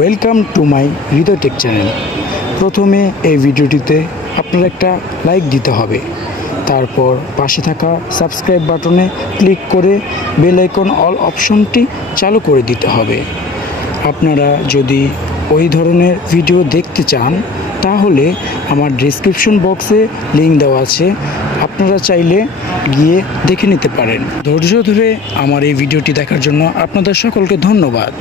Welcome to my Hriday tech channel. প্রথমে এই ভিডিওটিতে আপনার একটা লাইক দিতে হবে, তারপর পাশে থাকা সাবস্ক্রাইব বাটনে ক্লিক করে বেল আইকন অল অপশনটি চালু করে দিতে হবে। আপনারা যদি ওই ধরনের ভিডিও দেখতে চান তাহলে আমার ডেসক্রিপশন বক্সে লিঙ্ক দেওয়া আছে, আপনারা চাইলে গিয়ে দেখে নিতে পারেন। ধৈর্য ধরে আমার এই ভিডিওটি দেখার জন্য আপনাদের সকলকে ধন্যবাদ।